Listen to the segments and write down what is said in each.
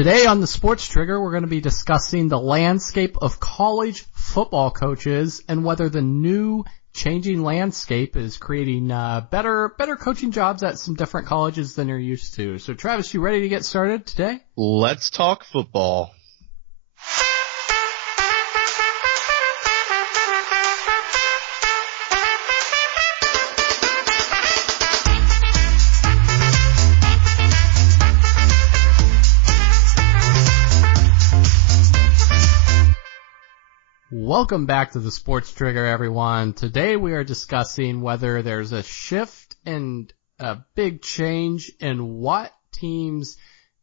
Today on the Sports Trigger, we're going to be discussing the landscape of college football coaches and whether the new changing landscape is creating better coaching jobs at some different colleges than you're used to. So, Travis, you ready to get started today? Let's talk football. Welcome back to the Sports Trigger, everyone. Today we are discussing whether there's a shift and a big change in what teams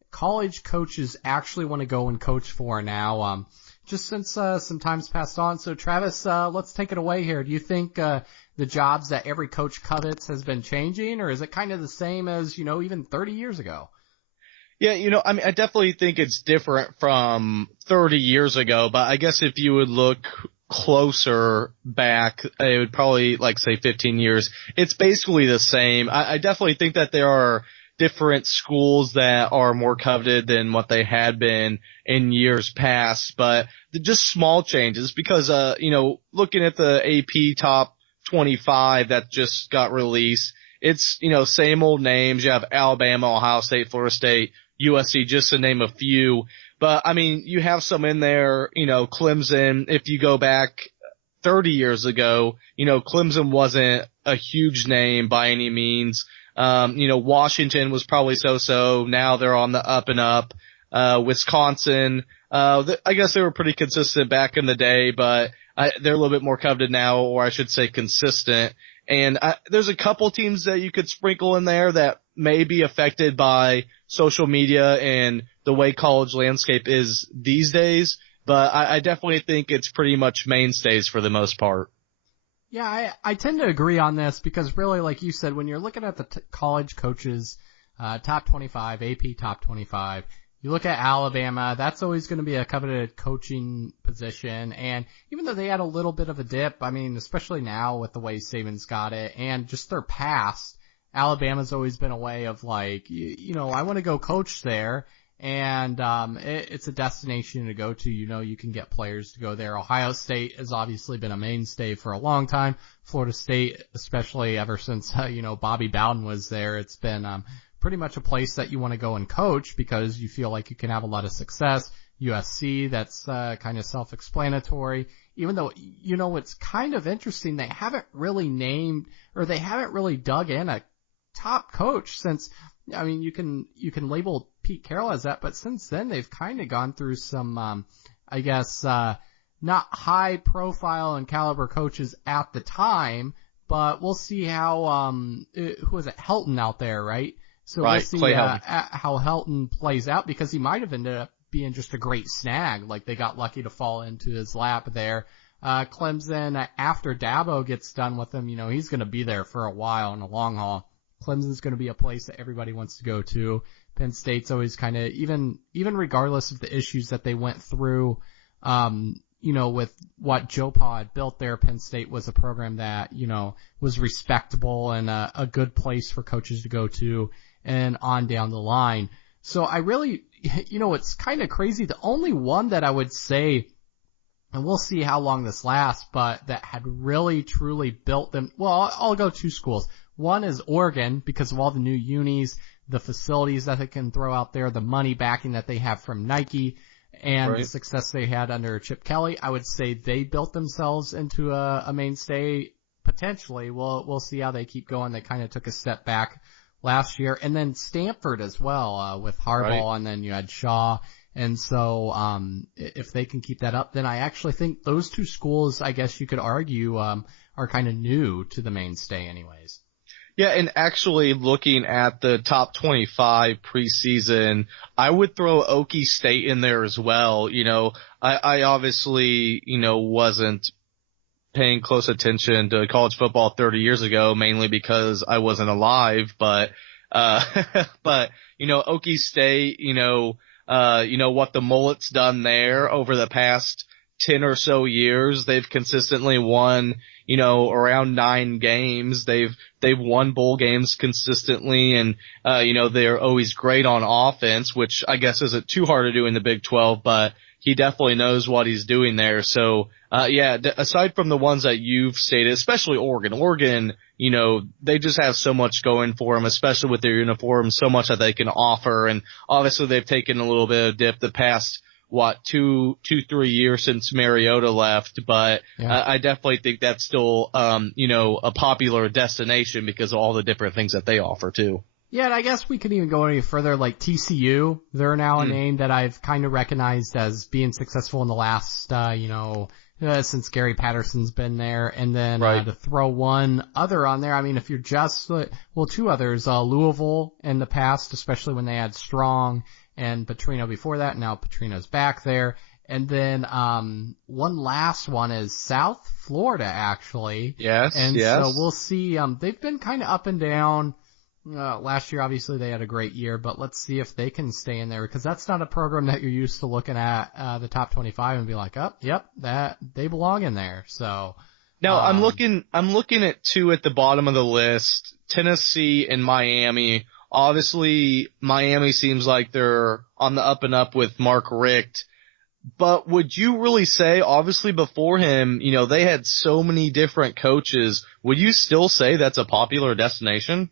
college coaches actually want to go and coach for now, just since some time's passed on. So, Travis, let's take it away here. Do you think the jobs that every coach covets has been changing, or is it kind of the same as, even 30 years ago? Yeah, I definitely think it's different from 30 years ago, but I guess if you would look closer back, it would probably, say 15 years. It's basically the same. I definitely think that there are different schools that are more coveted than what they had been in years past, but just small changes because, looking at the AP top 25 that just got released, it's, same old names. You have Alabama, Ohio State, Florida State, USC, just to name a few. But, you have some in there, Clemson. If you go back 30 years ago, Clemson wasn't a huge name by any means. Washington was probably so-so. Now they're on the up and up. Wisconsin, I guess they were pretty consistent back in the day, but they're a little bit more coveted now, or I should say consistent. And there's a couple teams that you could sprinkle in there that may be affected by social media and the way college landscape is these days, but I definitely think it's pretty much mainstays for the most part. Yeah, I tend to agree on this because really, like you said, when you're looking at the college coaches, top 25, AP top 25, you look at Alabama, that's always going to be a coveted coaching position. And even though they had a little bit of a dip, especially now with the way Saban's got it and just their past, Alabama's always been a way of I want to go coach there. And it's a destination to go to. You can get players to go there. Ohio State has obviously been a mainstay for a long time. Florida State, especially ever since, Bobby Bowden was there, it's been pretty much a place that you want to go and coach because you feel like you can have a lot of success. USC, that's kind of self-explanatory. Even though, it's kind of interesting, they haven't really named or they haven't really dug in a top coach since, you can label Pete Carroll as that, but since then they've kind of gone through some, not high profile and caliber coaches at the time, but we'll see how, who was it? Helton out there, right? So right, we'll see how Helton plays out because he might have ended up being just a great snag. Like they got lucky to fall into his lap there. Clemson, after Dabo gets done with him, he's going to be there for a while in the long haul. Clemson's going to be a place that everybody wants to go to. Penn State's always kind of, even regardless of the issues that they went through, with what Joe Pa had built there, Penn State was a program that, was respectable and a good place for coaches to go to and on down the line. So I really, it's kind of crazy. The only one that I would say, and we'll see how long this lasts, but that had really truly built them, well, I'll go two schools. One is Oregon because of all the new unis, the facilities that they can throw out there, the money backing that they have from Nike, and the success they had under Chip Kelly. I would say they built themselves into a mainstay potentially. We'll see how they keep going. They kind of took a step back last year. And then Stanford as well, with Harbaugh, and then you had Shaw. And so, if they can keep that up, then I actually think those two schools, I guess you could argue, are kind of new to the mainstay anyways. Yeah, and actually looking at the top 25 preseason, I would throw Okie State in there as well. I obviously, wasn't paying close attention to college football 30 years ago, mainly because I wasn't alive, but Okie State, what the Mullet's done there over the past 10 or so years, they've consistently won, around 9 games. They've won bowl games consistently, and, they're always great on offense, which I guess isn't too hard to do in the Big 12, but he definitely knows what he's doing there. So, aside from the ones that you've stated, especially Oregon, they just have so much going for them, especially with their uniforms, so much that they can offer. And obviously they've taken a little bit of dip the past, 3 years since Mariota left, but Yeah. I definitely think that's still, a popular destination because of all the different things that they offer too. Yeah, and I guess we could even go any further, like TCU. They're now a name that I've kind of recognized as being successful in the last, since Gary Patterson's been there. And then to throw one other on there, I mean, if you're just, 2 others, Louisville in the past, especially when they had Strong and Petrino before that. Now Petrino's back there. And then one last one is South Florida, actually. Yes, and yes. so we'll see. They've been kind of up and down. Last year, obviously, they had a great year, but let's see if they can stay in there, because that's not a program that you're used to looking at the top 25 and be like, oh, yep, that they belong in there. So now I'm looking at 2 at the bottom of the list, Tennessee and Miami. Obviously, Miami seems like they're on the up and up with Mark Richt. But would you really say, obviously before him, they had so many different coaches, would you still say that's a popular destination?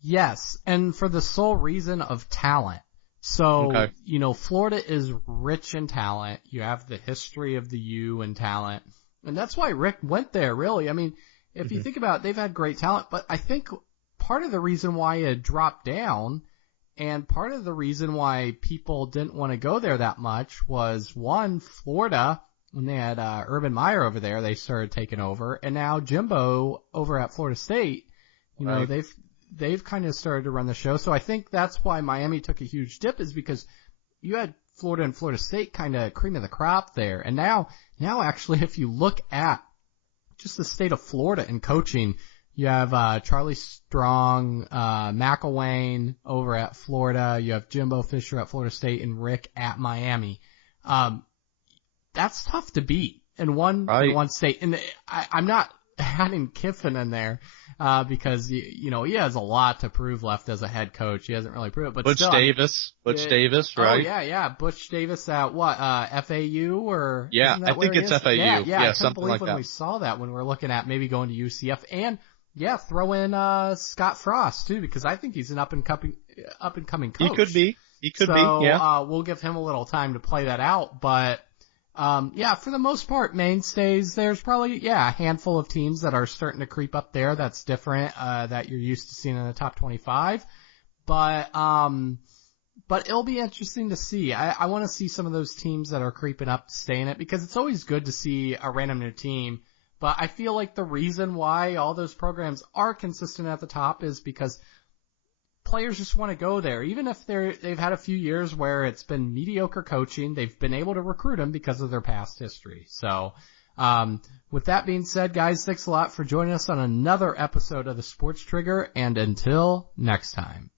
Yes, and for the sole reason of talent. So, Florida is rich in talent. You have the history of the U and talent. And that's why Rick went there, really. I mean, if you think about it, they've had great talent, but I think part of the reason why it dropped down and part of the reason why people didn't want to go there that much was, one, Florida, when they had Urban Meyer over there, they started taking over. And now Jimbo over at Florida State, they've kind of started to run the show. So I think that's why Miami took a huge dip, is because you had Florida and Florida State kind of cream of the crop there. And now actually, if you look at just the state of Florida in coaching, you have Charlie Strong, McElwain over at Florida. You have Jimbo Fisher at Florida State and Rick at Miami. That's tough to beat in one state. And I'm not adding Kiffin in there, because, he has a lot to prove left as a head coach. He hasn't really proved it, but Butch Davis, right? Oh, yeah. Butch Davis at what, FAU or? Yeah, I think it's FAU. Yeah, I couldn't something believe like when that. we saw that, when we're looking at maybe going to UCF, and throw in, Scott Frost too, because I think he's an up and coming coach. He could be, yeah. We'll give him a little time to play that out, but, for the most part, mainstays, there's probably, a handful of teams that are starting to creep up there that's different, that you're used to seeing in the top 25. But it'll be interesting to see. I want to see some of those teams that are creeping up stay in it, because it's always good to see a random new team. But I feel like the reason why all those programs are consistent at the top is because players just want to go there. Even if they've had a few years where it's been mediocre coaching, they've been able to recruit them because of their past history. So, with that being said, guys, thanks a lot for joining us on another episode of the Sports Trigger, and until next time.